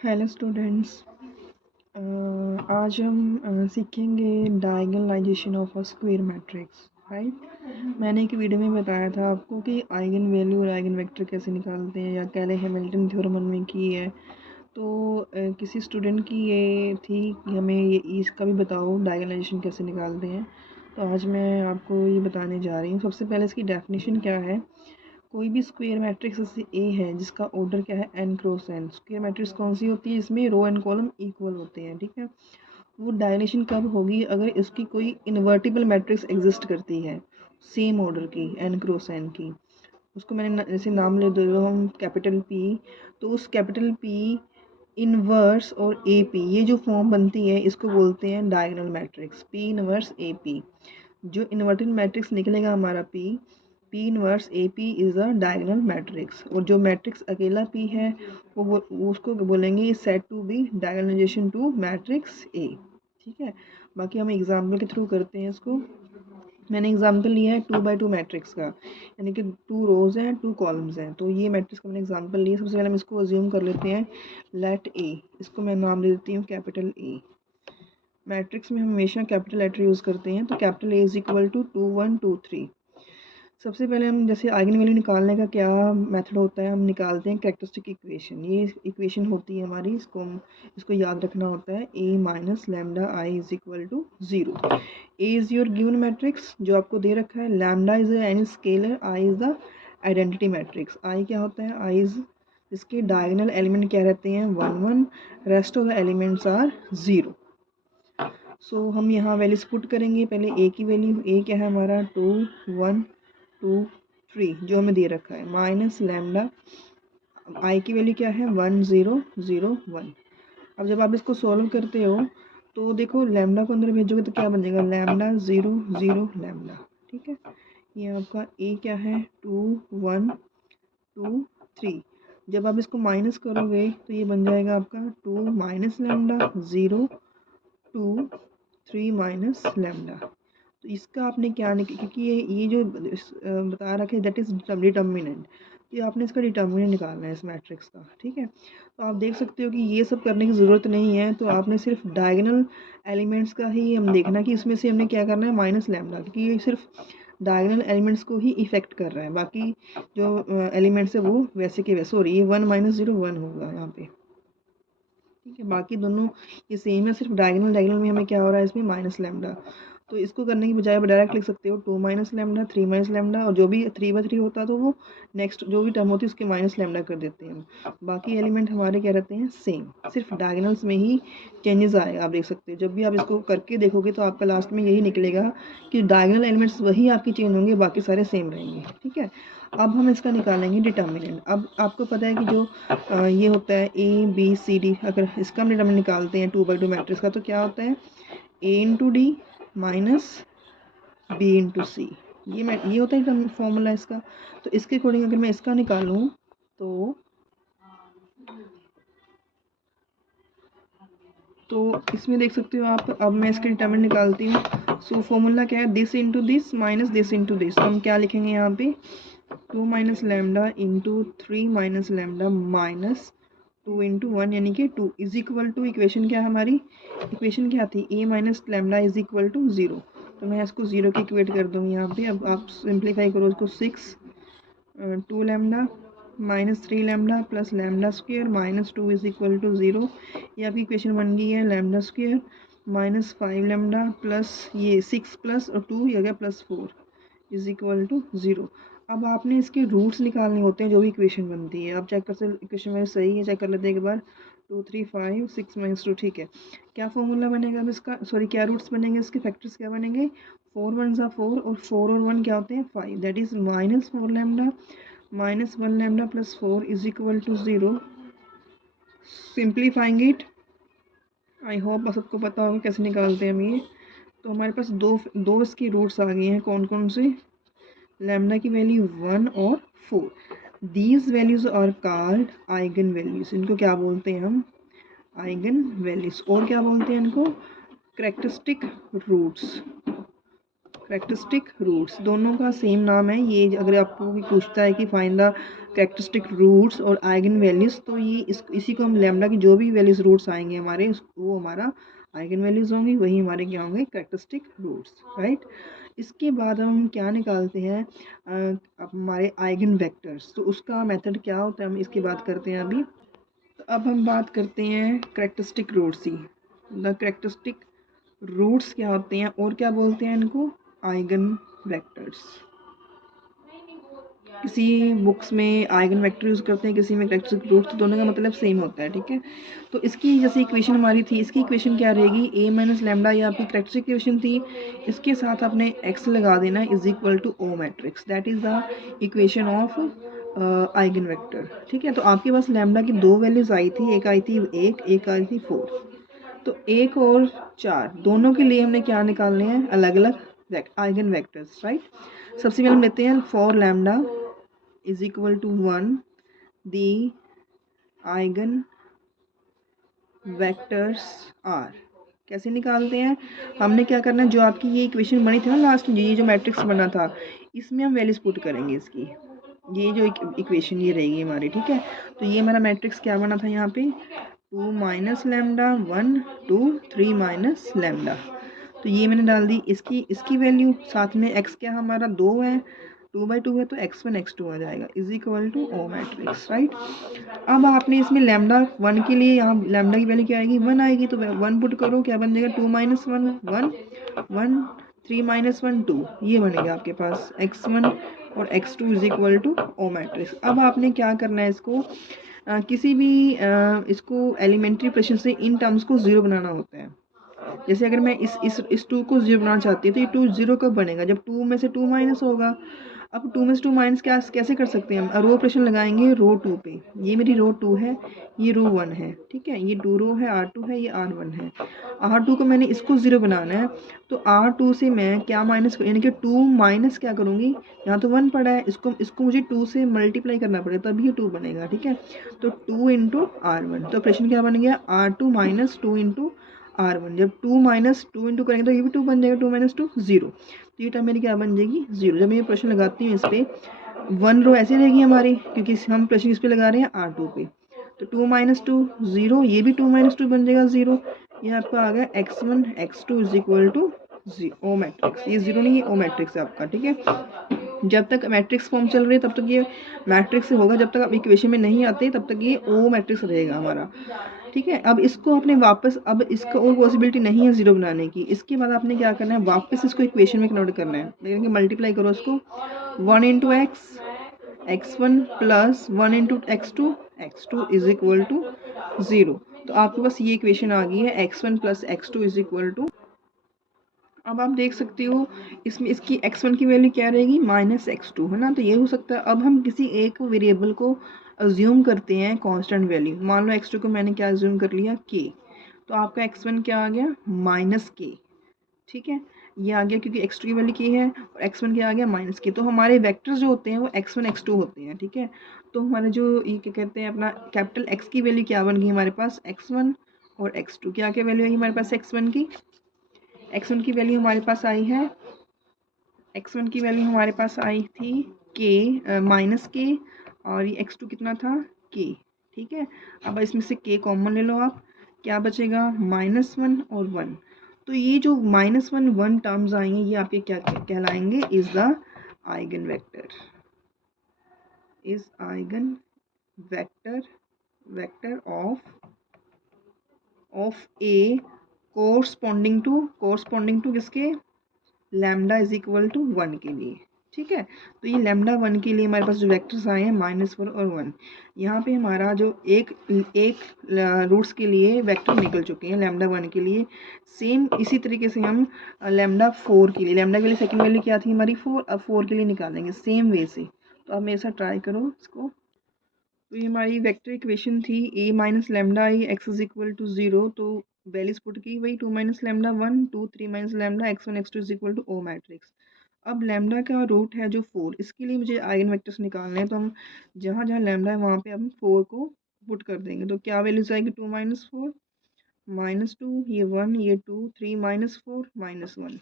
Hello students. आज हम सीखेंगे diagonalization of a square matrix. Right, मैंने एक वीडियो में बताया था आपको कि आइगन वैल्यू और आइगन वेक्टर कैसे निकालते हैं, या कैले हैमिल्टन थ्योरम में की है। तो किसी स्टूडेंट की ये थी कि हमें ये इसका भी बताओ डायगोनलाइजेशन कैसे निकालते हैं। तो आज मैं आपको ये बताने जा रही हूँ। सबसे पहले इसकी डेफिनेशन क्या है। कोई भी स्क्वायर मैट्रिक्स जैसे ए है जिसका ऑर्डर क्या है n cross n। Square matrix कौन सी होती है जिसमें रो एंड कॉलम इक्वल होते हैं। ठीक है, वो डायलेशन कब होगी अगर इसकी कोई इन्वर्टिबल मैट्रिक्स एग्जिस्ट करती है सेम ऑर्डर की n क्रॉस n की। उसको मैंने जैसे नाम ले दे दो हम कैपिटल P। तो उस कैपिटल P इनवर्स और ए पी, ये जो फॉर्म बनती है इसको बोलते हैं diagonal matrix P inverse A P. जो इन्वर्टेड मैट्रिक्स निकलेगा हमारा P inverse A P is a diagonal matrix. और जो मैट्रिक्स अकेला P है वो उसको बोलेंगे set to be diagonalization to matrix A। ठीक है, बाकी हम एग्जाम्पल के थ्रू करते हैं इसको। मैंने एग्जाम्पल लिया है 2x2 मैट्रिक्स का, यानी कि 2 रोज हैं 2 कॉलम्स हैं। तो ये मैट्रिक्स का मैंने एग्जाम्पल लिया। सबसे पहले हम इसको अज्यूम कर लेते हैं लेट A। इसको मैं नाम दे देती हूँ कैपिटल A। मैट्रिक्स में हम हमेशा कैपिटल लेटर यूज़ करते हैं। तो capital A is equal to 2 1 2 3। सबसे पहले हम जैसे आइगन वैल्यू निकालने का क्या मेथड होता है, हम निकालते हैं कैरेक्टरिस्टिक इक्वेशन। ये इक्वेशन होती है हमारी, इसको याद रखना होता है। a minus lambda I is equal to 0। A is your given matrix जो आपको दे रखा है। Lambda is any scalar, I is the identity matrix. I क्या होता है, आई इज इसके डायगोनल एलिमेंट क्या रहते हैं 1 1, rest of the elements are 0। So हम यहाँ वैल्यूज पुट करेंगे। पहले ए की वैल्यू, ए क्या है हमारा 2 1 2 3 जो हमें दे रखा है, माइनस लैम्डा आई की वैल्यू क्या है 1 0 0 1। अब जब आप इसको सॉल्व करते हो तो देखो लैम्डा को अंदर भेजोगे तो क्या बनेगा, लैम्डा 0 0 लैम्डा। ठीक है, ये आपका ए क्या है 2 1 2 3। जब आप इसको माइनस करोगे तो ये बन जाएगा आपका 2 माइनस लैम्डा 0 2 3 माइनस लैम्डा। तो इसका आपने क्या क्योंकि ये जो बता रखा है दैट इज डिटर्मिनेंट, तो ये आपने इसका डिटर्मिनेंट निकालना है इस मैट्रिक्स का। ठीक है, तो आप देख सकते हो कि ये सब करने की ज़रूरत नहीं है। तो आपने सिर्फ डायगोनल एलिमेंट्स का ही हम देखना कि इसमें से हमने क्या करना है माइनस लैम्डा, क्योंकि ये सिर्फ डायगोनल एलिमेंट्स को ही इफेक्ट कर रहा है। बाकी जो एलिमेंट्स है वो वैसे के वैसे हो रही है। 1 माइनस 0 1 होगा यहाँ पे। ठीक है, बाकी दोनों ये सेम है, सिर्फ डायगोनल में हमें क्या हो रहा है इसमें माइनस लैम्डा। तो इसको करने की बजाय आप डायरेक्ट लिख सकते हो 2 माइनस लैम्डा 3 माइनस लैम्डा, और जो भी 3/3 होता है तो वो नेक्स्ट जो भी टर्म होती है उसके माइनस लैम्डा कर देते हैं हम। बाकी एलिमेंट हमारे क्या रहते हैं सेम, सिर्फ डायगोनल्स में ही चेंजेस आएगा। आप देख सकते हो जब भी आप इसको करके देखोगे तो आपका लास्ट में यही निकलेगा कि डायगोनल एलिमेंट्स वही आपकी चेंज होंगे, बाकी सारे सेम रहेंगे। ठीक है, अब हम इसका निकालेंगे डिटर्मिनेंट। अब आपको पता है कि जो ये होता है ए बी सी डी, अगर इसका हम डिटर्मिनेंट निकालते हैं 2x2 मैट्रिक्स का तो क्या होता है A into D minus B into C. ये होता है फॉर्मूला इसका। तो इसके अकॉर्डिंग अगर मैं इसका निकालूं तो इसमें देख सकते हो आप। अब मैं इसके डिटर्मिनेंट निकालती हूँ। सो फॉर्मूला क्या है, this into this minus this into this. तो हम क्या लिखेंगे यहाँ पे 2 minus lambda into 3 minus lambda minus 2 into 1, यानी कि 2 इज इक्वल टू इक्वेशन क्या हमारी, इक्वेशन क्या थी A minus lambda is equal to 0। तो मैं इसको 0 की इक्वेट कर दूँगी यहाँ पे। अब आप सिंप्लीफाई करो इसको 6 2 lambda minus 3 lambda plus lambda square minus 2 is equal to 0। ये आपकी इक्वेशन बन गई है lambda square minus 5 lambda plus ये 6 प्लस और 2 ये गया प्लस 4 इज इक्वल टू 0। अब आपने इसके रूट्स निकालने होते हैं जो भी इक्वेशन बनती है। आप चेक कर सकते इक्वेशन मेरी सही है, चेक कर लेते हैं एक बार। 2 3 5 6 माइनस 2। ठीक है, क्या फॉर्मूला बनेगा अब इसका, सॉरी क्या रूट्स बनेंगे इसके, फैक्टर्स क्या बनेंगे 4 1 ज़ा 4 और 4 और 1 क्या होते हैं 5। That is minus 4 lambda minus 1 lambda plus 4 is equal to 0। Simplifying it, I hope सबको पता होगा कैसे निकालते हैं हम ये। तो हमारे पास दो इसकी रूट्स आ गए हैं। कौन कौन से, लैम्डा की वैल्यू 1 और 4। These values are called eigen values. इनको क्या बोलते हैं हम, आइगन वैल्यूज। और क्या बोलते हैं इनको, करेक्टरिस्टिक रूट्स। कैरेक्टरिस्टिक रूट्स, दोनों का सेम नाम है ये। अगर आपको कोई पूछता है कि फाइंड द कैरेक्टरिस्टिक रूट्स और आइगन वैल्यूज़, तो ये इसी को हम लैम्डा की जो भी वैल्यूज़ रूट्स आएंगे हमारे वो हमारा आइगन वैल्यूज़ होंगी, वही हमारे क्या होंगे कैरेक्टरिस्टिक रूट्स, राइट। इसके बाद हम क्या निकालते हैं अब हमारे आइगन वेक्टर्स, तो उसका मेथड क्या होता है हम इसकी बात करते हैं अभी। तो अब हम बात करते हैं कैरेक्टरिस्टिक रूट्स की। द कैरेक्टरिस्टिक रूट्स क्या होते हैं और क्या बोलते हैं इनको, आइगन वेक्टर्स। किसी बुक्स में आइगन वेक्टर यूज़ करते हैं, किसी में कैरेक्टरिस्टिक रूट्स, तो दोनों का मतलब सेम होता है, ठीक है। तो इसकी जैसे इक्वेशन हमारी थी, इसकी इक्वेशन क्या रहेगी, ए माइनस लैम्डा, ये आपकी कैरेक्टरिस्टिक इक्वेशन थी। इसके साथ आपने एक्स लगा देना is equal to O matrix, that is the equation of eigen vector, ठीक है। तो आपके पास लैम्डा की दो वैल्यूज आई थी, एक आई थी एक आई थी 4। तो 1 और 4 दोनों के लिए हमने क्या निकालने हैं, अलग अलग आइगन वेक्टर्स, राइट। सबसे पहले हम लेते हैं for lambda is equal to 1 the eigen vectors are. कैसे निकालते हैं, हमने क्या करना है, जो आपकी ये इक्वेशन बनी थी ना लास्ट में, ये जो मैट्रिक्स बना था, इसमें हम वैल्यूज पुट करेंगे इसकी। ये जो इक्वेशन ये रहेगी हमारी, ठीक है। तो ये हमारा मैट्रिक्स क्या बना था यहाँ पे, 2 माइनस लैम्डा 1 2 3 माइनस लैम्डा। तो ये मैंने डाल दी इसकी वैल्यू, साथ में x क्या हमारा 2 है, 2/2 है, तो x1 x2 आ जाएगा is equal to O matrix, right. अब आपने इसमें लैम्डा 1 के लिए, यहाँ लैम्डा की वैल्यू क्या आएगी, 1 आएगी, तो 1 पुट करो, क्या बन जाएगा, 2 माइनस 1 1 1 3 माइनस 1 2, ये बनेगा आपके पास x1 और x2 is equal to O matrix. अब आपने क्या करना है, इसको किसी भी इसको एलिमेंट्री प्रश्न से इन टर्म्स को जीरो बनाना होता है। जैसे अगर मैं इस 2 को जीरो बनाना चाहती हूँ, तो ये 2 जीरो कब बनेगा, जब 2 में से 2 माइनस होगा। अब 2 में से 2 माइनस क्या कैसे कर सकते हैं हम, रो ऑपरेशन लगाएंगे रो 2 पे। ये मेरी रो 2 है, ये रो 1 है, ठीक है। ये 2 रो है, R2 है, ये R1 है। R2 को मैंने इसको जीरो बनाना है, तो R2 से मैं क्या माइनस, यानी कि 2 माइनस क्या करूँगी, यहाँ तो 1 पड़ा है, इसको मुझे 2 से मल्टीप्लाई करना पड़ेगा, तभी ये 2 बनेगा, ठीक है। तो 2 इंटू R1, तो ऑपरेशन क्या बन गया, R2 माइनस 2 इंटू R1। जब 2 माइनस 2 इंटू करेंगे तो ये भी 2 बन जाएगा, 2 माइनस 2 0। तो ये टर्म मेरी क्या बन जाएगी, 0। जब मैं ये प्रश्न लगाती हूँ इस पर 1 रो ऐसे रहेगी हमारी, क्योंकि हम प्रश्न इस पे लगा रहे हैं R2 पे। तो 2 माइनस 2 0, ये भी 2 माइनस 2 बन जाएगा 0। ये आपका आ गया x1 x2 is equal to O matrix. ये 0 नहीं है, ओ मैट्रिक्स है आपका, ठीक है। जब तक मैट्रिक्स फॉर्म चल रही है तब तक ये मैट्रिक्स होगा, जब तक आप इक्वेशन में नहीं आते तब तक ये ओ मैट्रिक्स रहेगा हमारा, ठीक है। अब इसको आपने वापस, अब इसका और पॉसिबिलिटी नहीं है जीरो बनाने की, इसके बाद आपने क्या करना है, वापस इसको इक्वेशन में कन्वर्ट करना है, यानी कि मल्टीप्लाई करो इसको, 1 into x x1 plus 1 into x2 is equal to 0। तो आपके पास ये इक्वेशन आ गई है, x1 plus x2 is equal to. अब आप देख सकते हो इसमें इसकी x1 की वैल्यू क्या रहेगी, माइनस x2, है ना। तो ये हो सकता है, अब हम किसी एक वेरिएबल को अज्यूम करते हैं कांस्टेंट वैल्यू। मान लो x2 को मैंने क्या अज्यूम कर लिया, k। तो आपका x1 क्या आ गया, माइनस k, ठीक है। ये आ गया क्योंकि x2 की वैल्यू k है, और x1 क्या आ गया, माइनस k। तो हमारे वेक्टर्स जो होते हैं वो x1 x2 होते हैं, ठीक है। तो हमारे जो ये क्या कहते हैं, अपना कैपिटल X की वैल्यू क्या बन गई हमारे पास, x1 और x2। क्या क्या वैल्यू आई हमारे पास x1 की, x1 की वैल्यू हमारे पास आई है, x1 की वैल्यू हमारे पास आई थी k माइनस k, और ये x2 कितना था, k, ठीक है। अब इसमें से k कॉमन ले लो आप, क्या बचेगा, -1 और 1। तो ये जो -1 टर्म्स आई हैं, ये आपके क्या कहलाएंगे, is the eigenvector, is eigenvector of A corresponding to किसके, लैम्डा इज इक्वल टू 1 के लिए, ठीक है। तो ये लैम्डा 1 के लिए हमारे पास जो वेक्टर्स आए हैं -4 और 1, यहाँ पे हमारा जो एक रूट्स के लिए वेक्टर निकल चुके हैं लैम्डा 1 के लिए। सेम इसी तरीके से हम लैम्डा 4 के लिए, लैम्डा के लिए सेकंड वैल्यू क्या थी हमारी 4, अब 4 के लिए निकालेंगे सेम वे से। तो आप मेरे साथ ट्राई करो इसको। तो ये हमारी वेक्टर इक्वेशन थी, a minus lambda I x is equal to 0। तो वैल्यूज पुट की, वही 2 minus lambda 1 2 3 minus lambda x1 x2 is equal to O matrix. अब लैम्डा का रूट है जो 4, इसके लिए मुझे आइगन वेक्टर्स निकालने हैं। तो हम जहाँ जहाँ लैम्डा है वहाँ पे हम 4 को पुट कर देंगे। तो क्या वैल्यूज आएगी, 2 माइनस 4 -2, ये 1 ये 2 3 माइनस 4 -1।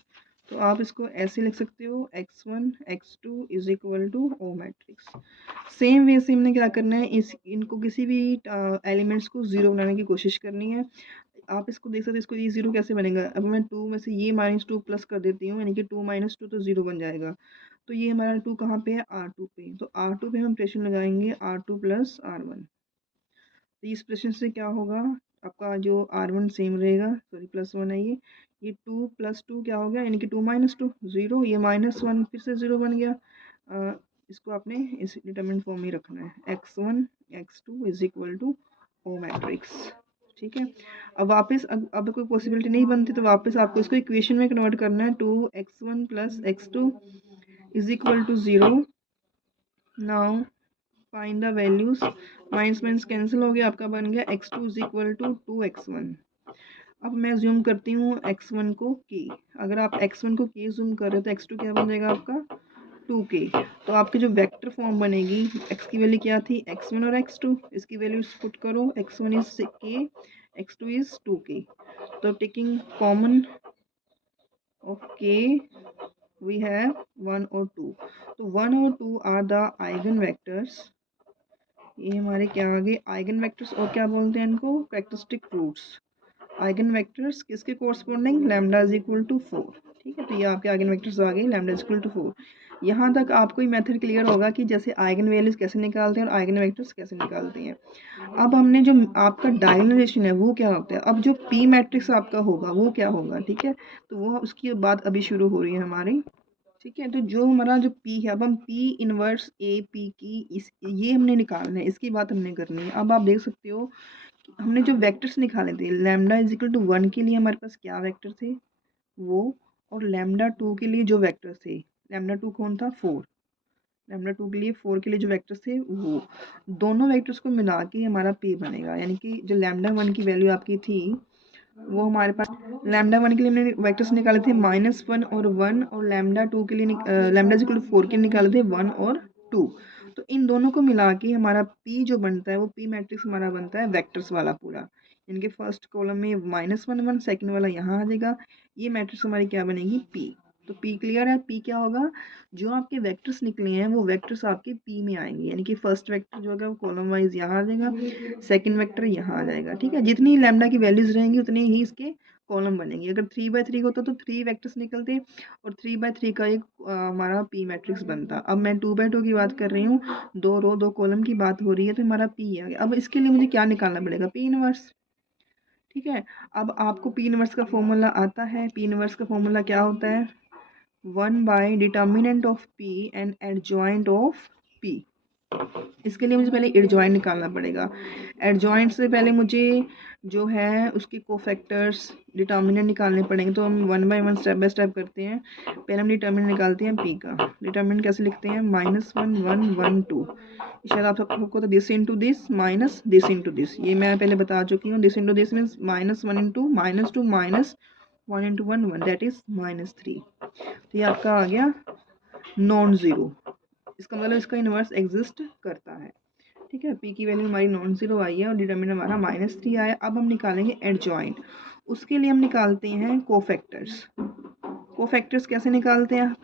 तो आप इसको ऐसे लिख सकते हो x1 x2 is equal to O matrix. Same way से हमने क्या करना है, इनको किसी भी एलिमेंट्स को ज़ीरो बनाने की कोशिश करनी है। आप इसको देख सकते हैं, इसको ये ज़ीरो कैसे बनेगा। अब मैं 2 में से ये -2 प्लस कर देती हूँ, यानी कि 2 - 2 तो ज़ीरो बन जाएगा। तो ये हमारा 2 कहाँ पे है, R2 पे। तो R2 पे हम प्रेशर लगाएंगे R2 + R1। तो इस प्रश्न से क्या होगा, आपका जो R1 सेम रहेगा, सॉरी +1 है ये 2 + 2 क्या हो गया, यानी कि 2 - 2 0, ये -1 फिर से 0 बन गया। इसको आपने इस डिटरमिनेंट फॉर्म में रखना है, x1 x2 is equal to O matrix. ठीक है, अब वापस अब कोई पॉसिबिलिटी नहीं बनती तो वापस आपको इसको इक्वेशन में कन्वर्ट करना है। 2x1 + x2 is equal to 0। Now find the values, minus minus cancel हो गया, आपका बन गया x2 is equal to 2x1। अब मैं जूम करती हूँ x1 को k। अगर आप x1 को k जूम कर रहे हो तो x2 क्या बन जाएगा आपका 2k। तो आपकी जो वेक्टर फॉर्म बनेगी, x की वैल्यू क्या थी, x1 और x2, इसकी वैल्यू पुट करो, x1 is k, x2 is 2k। तो taking common of k we have 1 और 2। तो 1 और 2 आर द आइगन वेक्टर्स। ये हमारे क्या आ गए, आइगन वेक्टर्स, और क्या बोलते हैं इनको, कैरेक्टरिस्टिक रूट्स। आइगन वेक्टर्स किसके corresponding, lambda is equal to 4। ठीक है, तो ये आपके आइगन वेक्टर्स आ गए, लैम्डा इज इक्वल टू 4। यहाँ तक आपको ये मेथड क्लियर होगा कि जैसे आइगन वैल्यूज कैसे निकालते हैं और आइगन वेक्टर्स कैसे निकालते हैं। अब हमने जो आपका डायगोनलाइजेशन है वो क्या होता है, अब जो पी मैट्रिक्स आपका होगा वो क्या होगा। ठीक है, तो वो उसकी बात अभी शुरू हो रही है हमारी। ठीक है, तो जो हमारा जो P है, अब हम P इनवर्स A P की ये हमने निकालना है, इसकी बात हमने करनी है। अब आप देख सकते हो कि हमने जो वेक्टर्स निकाले थे, लैम्डा इज इक्वल टू 1 के लिए हमारे पास क्या वेक्टर थे वो, और लैम्डा 2 के लिए जो वेक्टर थे, लैम्डा 2 कौन था 4, लैम्डा 2 के लिए 4 के लिए जो वेक्टर्स थे वो, दोनों वेक्टर्स को मिला के हमारा P बनेगा। यानी कि जो लैम्डा 1 की वैल्यू आपकी थी वो हमारे पास, लैम्डा 1 के लिए हमने वेक्टर्स निकाले थे -1 और 1, और लैम्डा 2 के लिए लैम्डा इज इक्वल टू 4 के निकाले थे 1 और 2। तो इन दोनों को मिला के हमारा P जो बनता है वो P मैट्रिक्स हमारा बनता है वेक्टर्स वाला पूरा। इनके फर्स्ट कॉलम में -1 1, सेकंड वाला यहाँ आ जाएगा, ये मैट्रिक्स हमारी क्या बनेगी P। तो P क्लियर है, P क्या होगा, जो आपके वेक्टर्स निकले हैं वो वेक्टर्स आपके P में आएंगे। यानी कि फर्स्ट वेक्टर जो होगा वो कॉलम वाइज यहाँ आ जाएगा, सेकंड वेक्टर यहाँ आ जाएगा। ठीक है, जितनी लैम्डा की वैल्यूज रहेंगी उतने ही इसके कॉलम बनेंगे। अगर 3/3 होता तो 3 वेक्टर्स निकलते और 3/3 का एक हमारा P मैट्रिक्स बनता। अब मैं 2/2 की बात कर रही हूँ, 2 रो 2 कॉलम की बात हो रही है, तो हमारा P आ गया। अब इसके लिए मुझे क्या निकालना पड़ेगा, P इनवर्स। ठीक है, अब आपको P इनवर्स का फॉर्मूला आता है। P इनवर्स का फॉर्मूला क्या होता है, 1 / determinant of P and adjoint of P। इसके लिए मुझे पहले एडजॉइंट निकालना पड़ेगा। एडजॉइंट से पहले मुझे जो है उसके कोफैक्टर्स डिटर्मिनेंट निकालने पड़ेंगे। तो हम 1 by 1 स्टेप बाय स्टेप करते हैं। पहले हम डिटर्मिनेंट निकालते हैं P का। डिटर्मिनेंट कैसे लिखते हैं, -1 1 1 2। शायद आप सबको तो this into this minus this into this, ये मैं पहले बता चुकी हूँ। This into this means -1 into -2 -1 into 1 1, that is -3। तो ये आपका आ गया नॉन ज़ीरो। इसका मतलब इसका इनवर्स एग्जिस्ट करता है। ठीक है, P की वैल्यू हमारी नॉन ज़ीरो आई है और डिटर्मिनेंट हमारा -3 आया। अब हम निकालेंगे एडजॉइंट। उसके लिए हम निकालते हैं कोफैक्टर्स। कोफैक्टर्स कैसे निकालते हैं,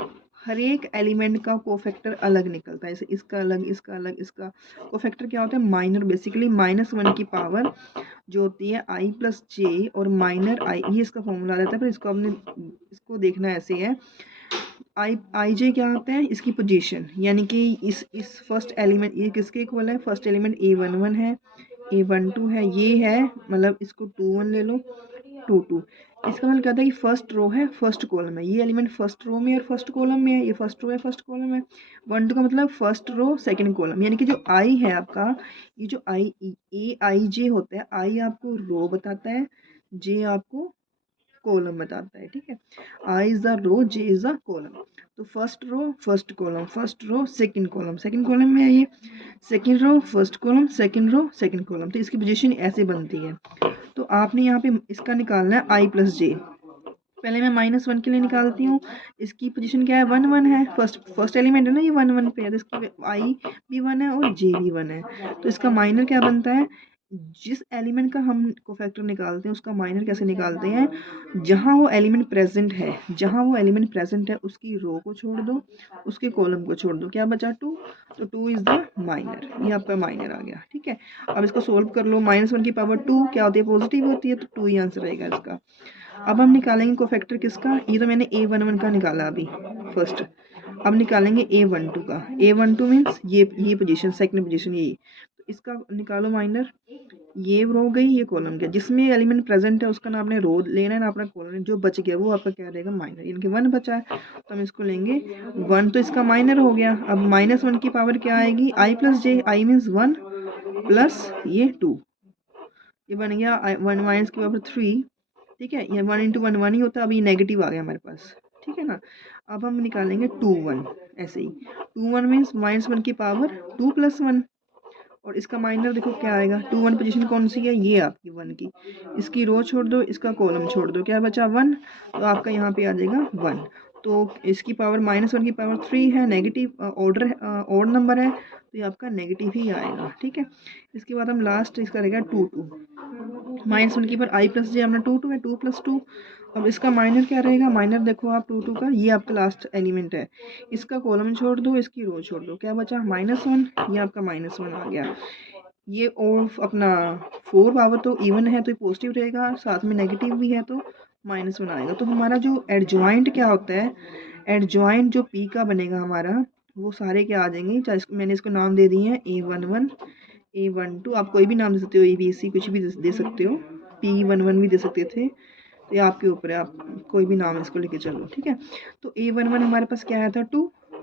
हर एक एलिमेंट का कोफैक्टर अलग निकलता है, जैसे इसका अलग, इसका अलग, इसका। कोफैक्टर क्या होता है, माइनर, बेसिकली -1 की पावर जो होती है i + j और माइनर i, ये इसका फॉर्मूला रहता है। पर इसको हमने इसको देखना ऐसे है, आई जे क्या होता है, इसकी पोजीशन, यानी कि इस फर्स्ट एलिमेंट, ये किसके इक्वल है, फर्स्ट एलिमेंट A11 है, A12 है, ये है, मतलब इसको 21 ले लो, 22। इसका मतलब कहता है कि फर्स्ट रो है, फर्स्ट कॉलम है, ये एलिमेंट फर्स्ट रो में और फर्स्ट कॉलम में है, ये फर्स्ट रो है, फर्स्ट कॉलम है। 1 2 का मतलब फर्स्ट रो सेकंड कॉलम, यानी कि जो आई है आपका, ये जो आई जे होता है, आई आपको रो बताता है, जे आपको कॉलम बताता है। ठीक है, I is the row, J is the column. तो first row first column, first row second column, second column में है ये, second row first column, second row second column. तो इसकी पोजीशन ऐसे बनती है। तो आपने यहाँ पे इसका निकालना है i + j। पहले मैं -1 के लिए निकालती हूँ। इसकी पोजीशन क्या है, 1 1 है, फर्स्ट एलिमेंट है ना, ये 1 1 पे है, तो इसकी i भी 1 है और j भी 1 है। तो इसका माइनर क्या बनता है, जिस एलिमेंट का हम कोफैक्टर निकालते हैं उसका माइनर कैसे निकालते हैं, जहाँ वो एलिमेंट प्रेजेंट है, जहाँ वो एलिमेंट प्रेजेंट है उसकी रो को छोड़ दो, उसके कॉलम को छोड़ दो, क्या बचा 2, तो 2 इज द माइनर, ये आपका माइनर आ गया। ठीक है, अब इसको सोल्व कर लो। -1 की पावर 2 क्या होती है, पॉजिटिव होती है, तो 2 ही आंसर रहेगा इसका। अब हम निकालेंगे कोफैक्टर किसका, ये तो मैंने A11 का निकाला अभी फर्स्ट, अब निकालेंगे A12 का। A12 मीन्स ये पोजीशन, सेकंड पोजीशन ये, तो इसका निकालो माइनर, ये रो गई, ये कॉलम गया, जिसमें एलिमेंट प्रेजेंट है उसका ना आपने रो लेना है ना अपना कॉलम, जो बच गया वो आपका क्या रहेगा, माइनर, यानी कि 1 बचा है, तो हम इसको लेंगे 1, तो इसका माइनर हो गया। अब -1 की पावर क्या आएगी, i plus J, I means 1 plus ये 2, ये बन गया 1 माइनस की पावर 3। ठीक है, ये 1 इंटू 1 1 ही होता है, अभी नेगेटिव आ गया हमारे पास। ठीक है ना, अब हम निकालेंगे 2 1, ऐसे ही 2 1 मीन्स -1 की पावर 2 प्लस 1, और इसका माइनर देखो क्या आएगा, 2 1 पोजीशन कौन सी है, ये आपकी 1 की, इसकी रो छोड़ दो, इसका कॉलम छोड़ दो, क्या बचा 1, तो आपका यहाँ पे आ जाएगा 1। तो इसकी पावर -1 की पावर 3 है, नेगेटिव ऑर्डर ऑड नंबर है, तो ये आपका नेगेटिव ही आएगा। ठीक है, इसके बाद हम लास्ट इसका रहेगा 2 2, -1 की पावर i प्लस जे, हमने 2 2 है, 2 प्लस 2। अब इसका माइनर क्या रहेगा, माइनर देखो आप 2 2 का, ये आपका लास्ट एलिमेंट है, इसका कॉलम छोड़ दो, इसकी रो छोड़ दो, क्या बचा -1, ये आपका -1 आ गया। ये और अपना 4 पावर तो इवन है तो ये पॉजिटिव रहेगा, साथ में नेगेटिव भी है तो -1 आएगा। तो हमारा जो एडजॉइंट क्या होता है, एडजॉइंट जो पी का बनेगा हमारा, वो सारे क्या आ जाएंगे, चाहे मैंने इसको नाम दे दिए हैं A11 A12, आप कोई भी नाम दे सकते हो, ABC कुछ भी दे सकते हो, P11 भी दे सकते थे, तो ये आपके ऊपर है, आप कोई भी नाम इसको लेके चलो। ठीक है, तो A11 हमारे पास क्या आया था 2,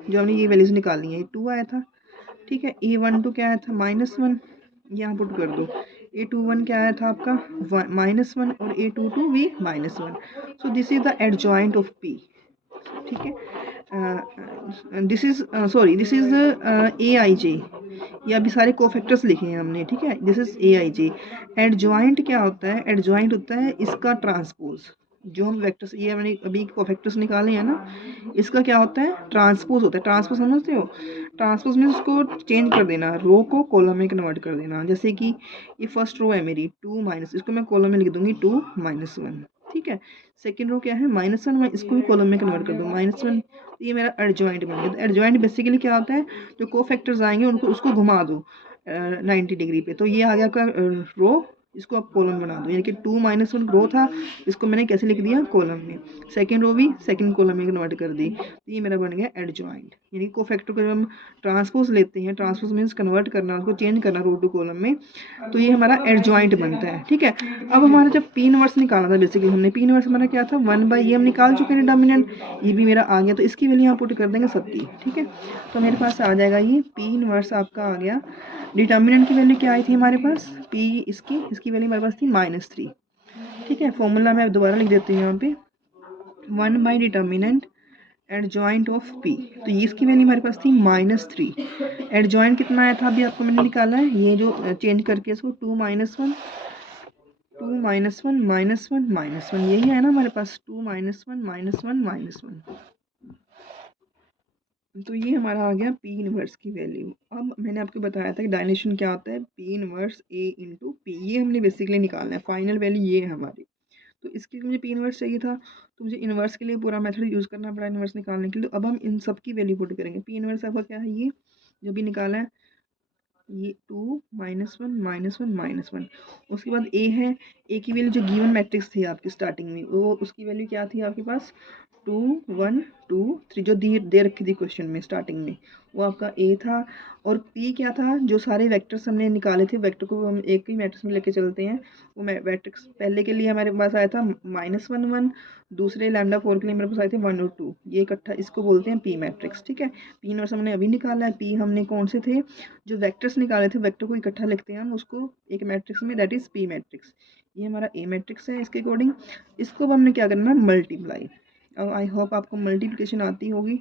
जो हमने ये वैल्यूज निकाली है 2 आया था। ठीक है, A12 क्या आया था -1, यहाँ पुट कर दो। A21 क्या आया था आपका -1, और A22 भी -1। So this is the adjoint of P। ठीक है, this is sorry, this is AIJ, ये अभी सारे कोफैक्टर्स लिखे हैं हमने। ठीक है, दिस इज AIJ। एडजॉइंट क्या होता है, एडजॉइंट होता है इसका ट्रांसपोज, जो हम वेक्टर्स, ये हमने अभी कोफैक्टर्स निकाले हैं ना, इसका क्या होता है, ट्रांसपोज होता है। ट्रांसपोज समझते हो, ट्रांसपोज में उसको चेंज कर देना, रो को कॉलम में कन्वर्ट कर देना। जैसे कि ये फर्स्ट रो है मेरी 2 माइनस, इसको मैं कॉलम में लिख दूंगी 2 -1। ठीक है, सेकेंड रो क्या है -1, मैं इसको भी कॉलम में कन्वर्ट कर दूँ -1, तो ये मेरा एडजॉइंट बन गया। तो एडजॉइंट बेसिकली क्या होता है, जो को फैक्टर्स आएंगे उनको उसको घुमा दो 90 डिग्री पे, तो ये आ गया आपका रो, इसको आप कॉलम बना दो, यानी कि 2 -1 रो था, इसको मैंने कैसे लिख दिया, कॉलम में, सेकंड रो भी सेकंड कॉलम में कन्वर्ट कर दी, तो ये मेरा बन गया एडजॉइंट। यानी को फैक्टर को जब हम ट्रांसपोज लेते हैं, ट्रांसपोज मीन्स कन्वर्ट करना, उसको चेंज करना रो टू कॉलम में, तो ये हमारा एडजॉइंट बनता है। ठीक है, अब हमारा जब P इनवर्स निकाला था, बेसिकली हमने P इनवर्स हमारा क्या था, 1 ये हम निकाल चुके हैं डिटर्मिनेंट, ये भी मेरा आ गया, तो इसकी वैल्यू यहाँ पुट कर देंगे सबकी। ठीक है, तो मेरे पास आ जाएगा ये P इनवर्स आपका आ गया। डिटर्मिनेंट की वैल्यू क्या आई थी हमारे पास, P इसकी वैल्यू हमारे पास थी -3। ठीक है, फॉर्मूला मैं दोबारा लिख देती हूँ यहाँ पे, 1 by determinant adjoint of P, तो ये इसकी वैल्यू हमारे पास थी -3। एडजॉइंट कितना आया था अभी आपको मैंने निकाला है, ये जो चेंज करके इसको 2 -1 2 -1 -1 यही है ना हमारे पास, 2 -1 -1 तो ये हमारा आ गया P इनवर्स की वैल्यू। अब मैंने आपको बताया था कि डायलेशन क्या होता है, P inverse A into P, ये हमने बेसिकली निकालना है, फाइनल वैल्यू ये है हमारी। तो इसके लिए मुझे P इनवर्स चाहिए था, तो मुझे इनवर्स के लिए पूरा मेथड यूज़ करना पड़ा इनवर्स निकालने के लिए। तो अब हम इन सब की वैल्यू पुट करेंगे। P इनवर्स आपका क्या है, ये जो भी निकाला है, ये 2 -1 -1 उसके बाद A है, A की वैल्यू जो गिवन मैट्रिक्स थी आपकी स्टार्टिंग में, वो उसकी वैल्यू क्या थी आपके पास, 2 1 2 3, जो दे रखी थी क्वेश्चन में स्टार्टिंग में, वो आपका A था। और P क्या था, जो सारे वेक्टर्स हमने निकाले थे, वेक्टर को हम एक ही मैट्रिक्स में लेके चलते हैं, वो मैट्रिक्स पहले के लिए हमारे पास आया था -1 1, दूसरे λ4 के लिए मेरे पास आए थे 1 और 2, ये इकट्ठा इसको बोलते हैं P मैट्रिक्स। ठीक है, P इनवर्स हमने अभी निकाला है। P हमने कौन से थे, जो वेक्टर्स निकाले थे, वेक्टर को इकट्ठा लिखते हैं हम उसको एक मैट्रिक्स में, दैट इज P मैट्रिक्स। ये हमारा A मैट्रिक्स है, इसके अकॉर्डिंग इसको अब हमने क्या करना है, मल्टीप्लाई। अब आई होप आपको मल्टीप्लिकेशन आती होगी,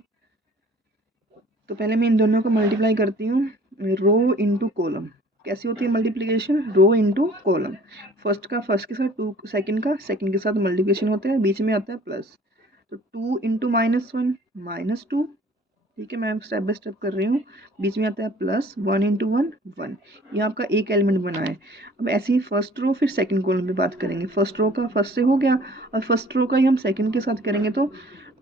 तो पहले मैं इन दोनों को मल्टीप्लाई करती हूँ, रो इंटू कॉलम। कैसी होती है multiplication, rho into column, first के साथ 2, सेकंड के साथ मल्टीप्लिकेशन होता है, बीच में आता है प्लस, तो 2 इंटू -1 -2। ठीक है, मैं स्टेप बाय स्टेप कर रही हूँ। बीच में आता है प्लस 1 इंटू 1 1, ये आपका एक एलिमेंट बना है। अब ऐसे ही फर्स्ट रो फिर सेकंड कॉलम पे बात करेंगे। फर्स्ट रो का फर्स्ट से हो गया, और फर्स्ट रो का ही हम सेकंड के साथ करेंगे, तो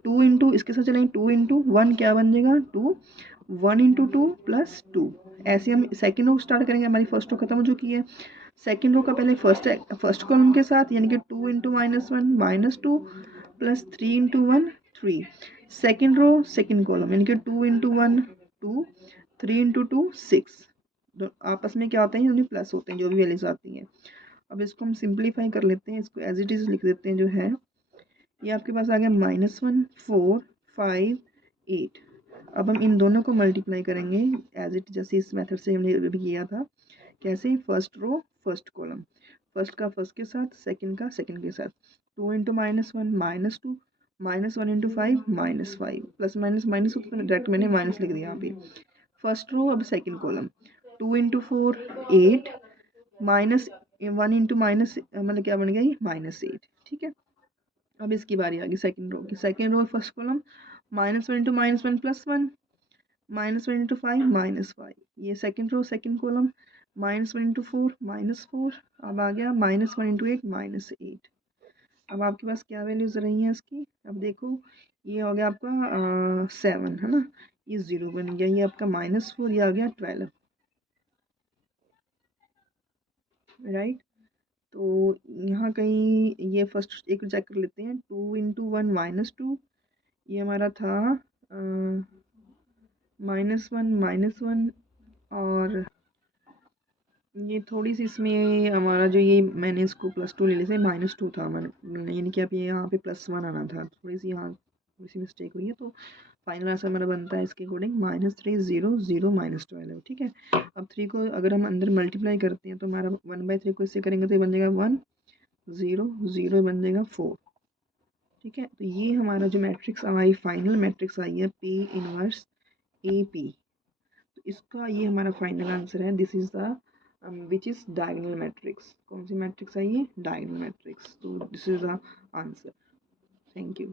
2 इंटू इसके साथ चलेंगे 2 इंटू 1 क्या बन जाएगा 2, 1 इंटू 2 प्लस 2। ऐसे हम सेकंड रो स्टार्ट करेंगे, हमारी फर्स्ट रो खत्म हो चुकी है। सेकंड रो का पहले फर्स्ट कॉलम के साथ, यानी कि 2 into -1 -2 plus 3 into 1 3। Second row second column, यानी कि 2 इंटू 1 2, 3 इंटू 2 6। आपस में क्या होते हैं, यानी प्लस होते हैं जो भी वैल्यूज आती हैं। अब इसको हम सिंप्लीफाई कर लेते हैं, इसको एज इट इज लिख देते हैं जो है। ये आपके पास आ गया -1 4 5 8। अब हम इन दोनों को मल्टीप्लाई करेंगे एज इट, जैसे इस मेथड से हमने अभी किया था। कैसे, first row first column, first का फर्स्ट के साथ, सेकंड का सेकंड के साथ। 2 into -1 -2, -1 into 5 -5, plus minus minus तो डायरेक्ट मैंने माइनस लिख दिया यहाँ पे। फर्स्ट रो अब second column, 2 into 4 8, -1 into minus मतलब क्या बन गया ये -8। ठीक है, अब इसकी बारी आ गई सेकंड रो की। Second row first column, -1 into -1 +1, -1 into 5 -5। ये second row second column, -1 into 4 -4। अब आ गया -1 इंटू 8 -8। अब आपके पास क्या वैल्यूज रही हैं इसकी, अब देखो ये हो गया आपका 7 है ना, ये 0 बन गया, ये आपका -4, ये आ गया 12, राइट। तो यहाँ कहीं ये फर्स्ट एक चेक कर लेते हैं, 2 इंटू 1 -2, ये हमारा था -1 और ये थोड़ी सी इसमें हमारा जो ये मैंने इसको +2 ले लिया, -2 था मैंने, यानी कि अब ये यहाँ पे +1 आना था, थोड़ी सी यहाँ थोड़ी सी मिस्टेक हुई है। तो फाइनल आंसर हमारा बनता है इसके अकॉर्डिंग -3 0 0 -12। ठीक है, अब 3 को अगर हम अंदर मल्टीप्लाई करते हैं तो हमारा 1/3 को इससे करेंगे तो ये बन जाएगा 1 0 0 बन जाएगा 4। ठीक है, तो ये हमारा जो मैट्रिक्स हमारी फाइनल मैट्रिक्स आई है P इनवर्स AP, तो इसका ये हमारा फाइनल आंसर है। This is the which is diagonal matrix. कौन सी मैट्रिक्स है ये, डायगोनल मैट्रिक्स। तो this is the answer. Thank you.